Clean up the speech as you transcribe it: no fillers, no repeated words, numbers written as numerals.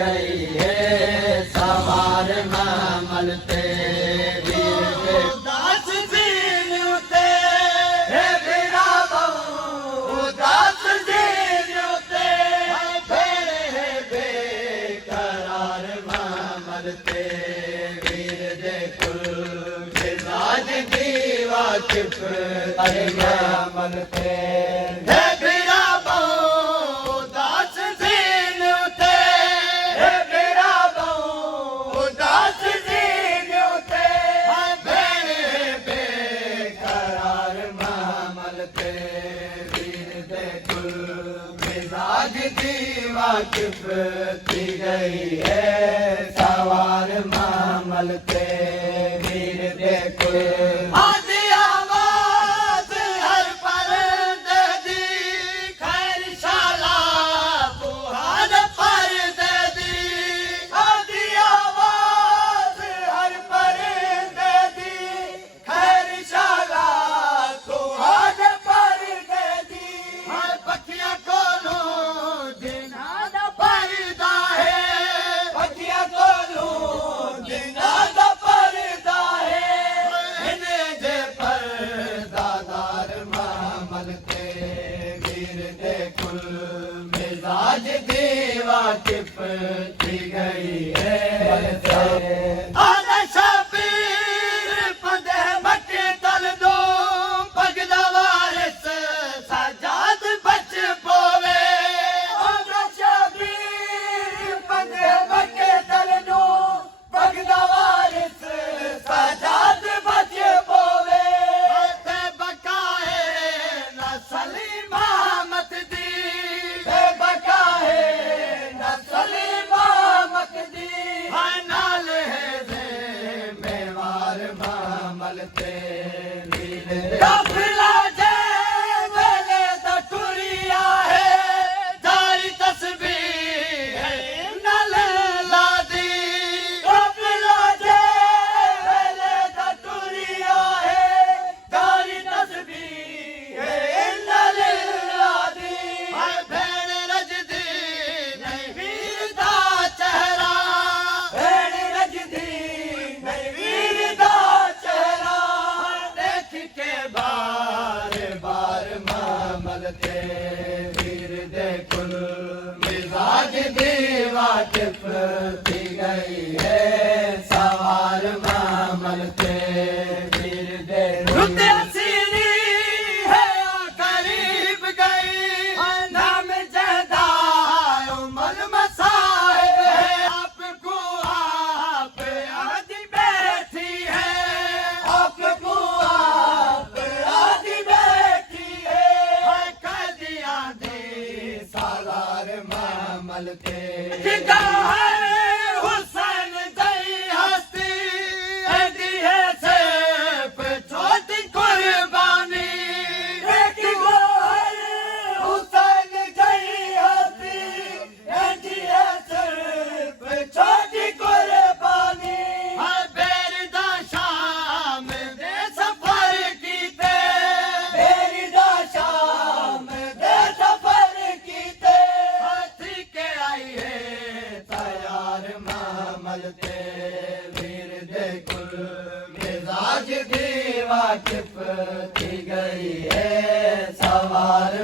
गई है सवार मामल ते वीर दे दास दीन उते हे बिना बहु दास दीन उते बेरे बेकरार मामल ते वीर दे कुल मिजाज दीवा चिप मामल ते वाकिफ थी गई है सवार मामल ते वीर दे कुल आदि आवाज हर पर्दे दी खैर शाला बुहार पर्दे दी आदि आवाज हर पर्दे दी खैर शाला बुहार पर्दे दी हर पखियां कोलो मिजाज दीवा चिप थी गई है शबीर पंदे मटे तल दो पगदा वारिस सजाद बच पोवे शबीर पंदे मटे तल दो पगदा वारिस सजाद बच पोवे बकाए नस्ल इमामत दी काफिला जे वेले दा टुरिया है जारी तस्बीह है नल लादी काफिला जे वेले दा टुरिया है जारी तस्बीह है नल लादी हाय भेण रजदी नहीं वीर दा चेहरा भेण रजदी नहीं वीर दा चेहरा के बार बार मामल ते वीर दे कुल मिजाज दीवा चिप थी गई है सवार मामल ते वीर दे सीरी है करीब गई नाम जदा उमर मसाहिब है आपको आप आदि बैठी है आपको मामल के हुसैन जई हस्ती दी है से छोटी कुर्बानी हुसैन जई हस्ती दी है से छोटी कुर्बानी बेरदा शाम दे सफर कीते बेरदा शाम दे सफर कीते मामल ते वीर दे कुल मिजाज दीवा चिप थी गई है सवार